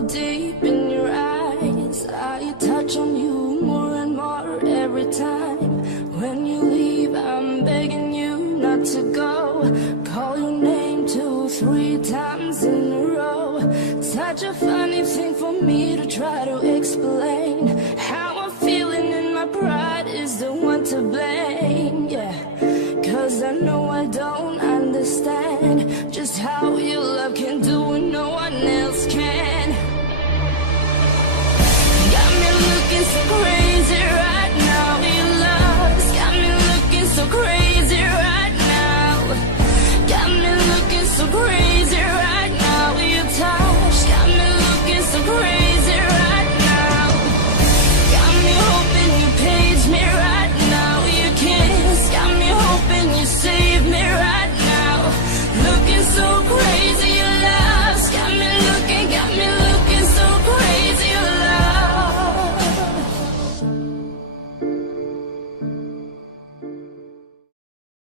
so deep in your eyes. I touch on you more and more every time. When you leave, I'm begging you not to go. Call your name 2, 3 times in a row. Such a funny thing for me to try